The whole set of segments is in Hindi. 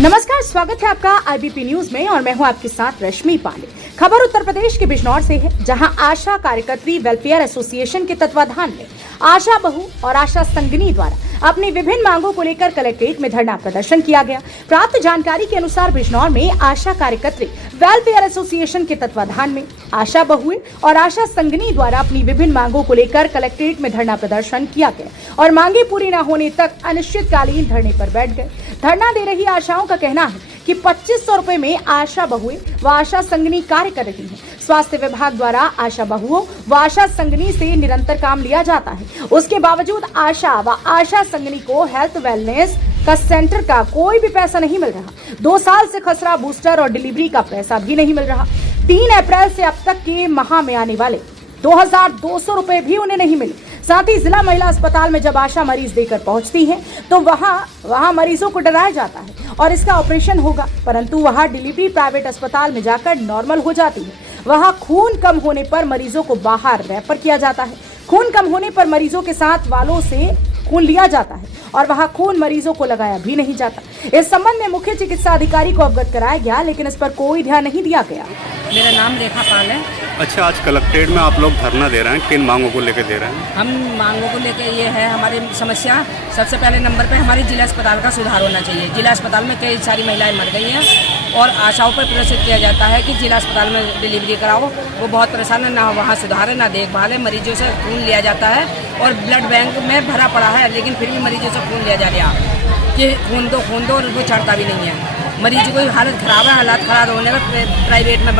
नमस्कार, स्वागत है आपका आईबीपी न्यूज में और मैं हूं आपके साथ रश्मि पांडे। खबर उत्तर प्रदेश के बिजनौर से है, जहां आशा कार्यकर्त्री वेलफेयर एसोसिएशन के तत्वाधान में आशा बहू और आशा संगिनी द्वारा अपनी विभिन्न मांगों को लेकर कलेक्ट्रेट में धरना प्रदर्शन किया गया। प्राप्त जानकारी के अनुसार बिजनौर में आशा कार्यकर्त्री वेलफेयर एसोसिएशन के तत्वाधान में आशा बहुए और आशा संगिनी द्वारा अपनी विभिन्न मांगों को लेकर कलेक्ट्रेट में धरना प्रदर्शन किया गया और मांगे पूरी न होने तक अनिश्चितकालीन धरने पर बैठ गए। धरना दे रही आशाओं का कहना है कि 2500 रुपए में आशा बहुए व आशा संगिनी कार्य कर रही हैं। स्वास्थ्य विभाग द्वारा आशा बहुओं व आशा संगिनी से निरंतर काम लिया जाता है, उसके बावजूद आशा व आशा संगिनी को हेल्थ वेलनेस का सेंटर का कोई भी पैसा नहीं मिल रहा। 2 साल से खसरा बूस्टर और डिलीवरी का पैसा भी नहीं मिल रहा। 3 अप्रैल से अब तक के माह में आने वाले 2200 रुपए भी उन्हें नहीं मिले। साथ ही जिला महिला अस्पताल में जब आशा मरीज देकर पहुंचती है तो वहां मरीजों को डराया जाता है और इसका ऑपरेशन होगा, परंतु वहां डिलीवरी प्राइवेट अस्पताल में जाकर नॉर्मल हो जाती है। वहां खून कम होने पर मरीजों को बाहर रेफर किया जाता है। खून कम होने पर मरीजों के साथ वालों से खून लिया जाता है और वहां खून मरीजों को लगाया भी नहीं जाता। इस संबंध में मुख्य चिकित्सा अधिकारी को अवगत कराया गया, लेकिन इस पर कोई ध्यान नहीं दिया गया। मेरा नाम रेखा पाल है। अच्छा, आज कलेक्ट्रेट में आप लोग धरना दे रहे हैं, किन मांगों को लेकर दे रहे हैं? हम मांगों को लेकर ये है, हमारी समस्या सबसे पहले नंबर पे हमारी जिला अस्पताल का सुधार होना चाहिए। जिला अस्पताल में कई सारी महिलाएं मर गई हैं और आशाओं पर प्रेषित किया जाता है कि जिला अस्पताल में डिलीवरी कराओ। वो बहुत परेशान है, ना वहाँ सुधार है ना देखभाल है। मरीजों से खून लिया जाता है और ब्लड बैंक में भरा पड़ा है, लेकिन फिर भी मरीजों से खून लिया जा रहा कि खून दो और वो चढ़ता भी नहीं है। मरीज को हालत ख़राब है, हालात ख़राब होने पर प्राइवेट में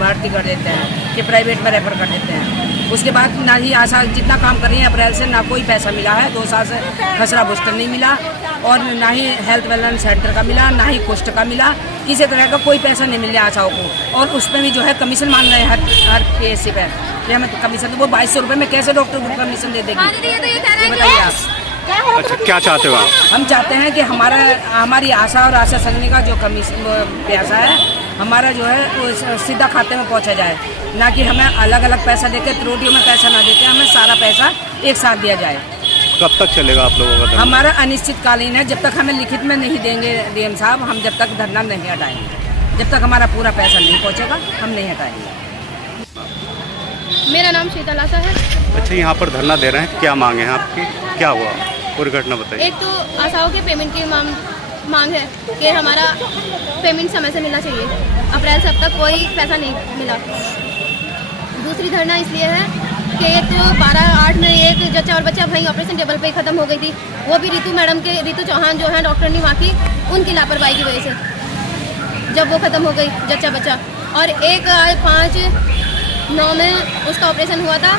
भर्ती कर देते हैं कि प्राइवेट में रेफर कर देते हैं। उसके बाद ना ही आशा जितना काम कर रही है अप्रैल से ना कोई पैसा मिला है। 2 साल से खसरा बूस्टर नहीं मिला और ना ही हेल्थ वेलनेस सेंटर का मिला, ना ही कुष्ठ का मिला। किसी तरह का कोई पैसा नहीं मिल रहा आशाओं को। और उस पर भी जो है कमीशन मांग रहे हैं हर PSC पे कि हमें कमीशन। तो वो 2200 रुपये में कैसे डॉक्टर को कमीशन दे देगी, ये बताइए आप। अच्छा, क्या चाहते हो आप? हम चाहते हैं कि हमारी आशा और आशा संगिनी का जो कमीशन पैसा है हमारा जो है वो सीधा खाते में पहुंचा जाए, ना कि हमें अलग अलग पैसा देके त्रुटियों में पैसा ना देके हमें सारा पैसा एक साथ दिया जाए। कब तक चलेगा आप लोगों का? हमारा अनिश्चितकालीन है। जब तक हमें लिखित में नहीं देंगे DM साहब, हम जब तक धरना नहीं हटाएंगे। जब तक हमारा पूरा पैसा नहीं पहुंचेगा हम नहीं हटाएंगे। मेरा नाम शीतल आशा है। अच्छा, यहाँ पर धरना दे रहे हैं, क्या मांगे हैं आपकी? क्या हुआ, पूरी घटना बताइए। एक तो आशाओं के पेमेंट की मांग है कि हमारा पेमेंट समय से मिलना चाहिए। अप्रैल से अब तक कोई पैसा नहीं मिला। दूसरी धरना इसलिए है कि एक तो 12/8 में एक जच्चा और बच्चा भाई ऑपरेशन टेबल पे ही ख़त्म हो गई थी। वो भी रितु चौहान जो है डॉक्टर नहीं वहाँ की, उनकी लापरवाही की वजह से जब वो ख़त्म हो गई जच्चा बच्चा। और एक 5/9 में उसका ऑपरेशन हुआ था,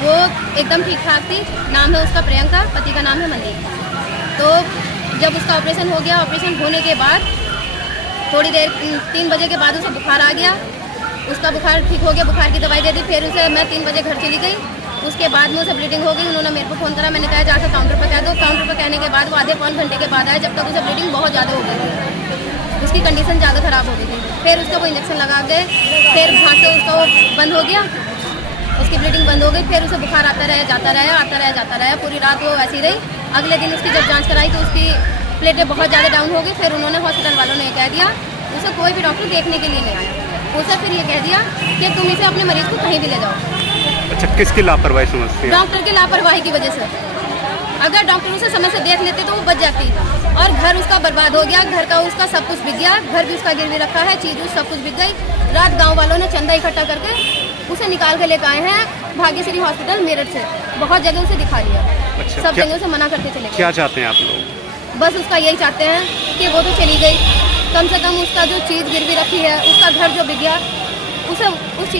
वो एकदम ठीक ठाक थी। नाम है उसका प्रियंका, पति का नाम है मनदीप। तो जब उसका ऑपरेशन हो गया, ऑपरेशन होने के बाद थोड़ी देर 3 बजे के बाद उसे बुखार आ गया। उसका बुखार ठीक हो गया, बुखार की दवाई दे दी। फिर उसे मैं 3 बजे घर चली गई। उसके बाद में उसे ब्लीडिंग हो गई। उन्होंने मेरे को फ़ोन करा, मैंने कहा जाकर काउंटर पर कह दो। काउंटर पर कहने के बाद वो आधे पौन घंटे के बाद आया, जब तक उसे ब्लीडिंग बहुत ज़्यादा हो गई थी, उसकी कंडीशन ज़्यादा ख़राब हो गई थी। फिर उसका वो इंजेक्शन लगा गए, फिर वहाँ से उसका वो बंद हो गया, उसकी ब्लीडिंग बंद हो गई। फिर उसे बुखार आता रहा, जाता रहा। पूरी रात वो ऐसी रही। अगले दिन उसकी जब जांच कराई तो उसकी प्लेटें बहुत ज़्यादा डाउन हो गई। फिर उन्होंने हॉस्पिटल वालों ने कह दिया, उसे कोई भी डॉक्टर देखने के लिए नहीं आया। उसे फिर ये कह दिया कि तुम इसे अपने मरीज को कहीं भी ले जाओ। अच्छा, किसकी लापरवाही समझती है? डॉक्टर की लापरवाही की वजह से। अगर डॉक्टर उसे समय से देख लेते तो वो बच जाती। और घर उसका बर्बाद हो गया, घर का उसका सब कुछ बिक गया। घर भी उसका गिरवी रखा है, चीज़ सब कुछ बिक गई। रात गाँव वालों ने चंदा इकट्ठा करके उसे निकाल के लेकर आए हैं भाग्यश्री हॉस्पिटल मेरठ से। बहुत जगह उसे दिखा लिया। अच्छा, सब जगह उसे मना करके चले गए। क्या चाहते हैं आप लोग? बस उसका यही चाहते हैं कि वो तो चली गई, कम से कम उसका जो चीज़ गिरवी रखी है, उसका घर जो बिक गया, उसे उस चीज़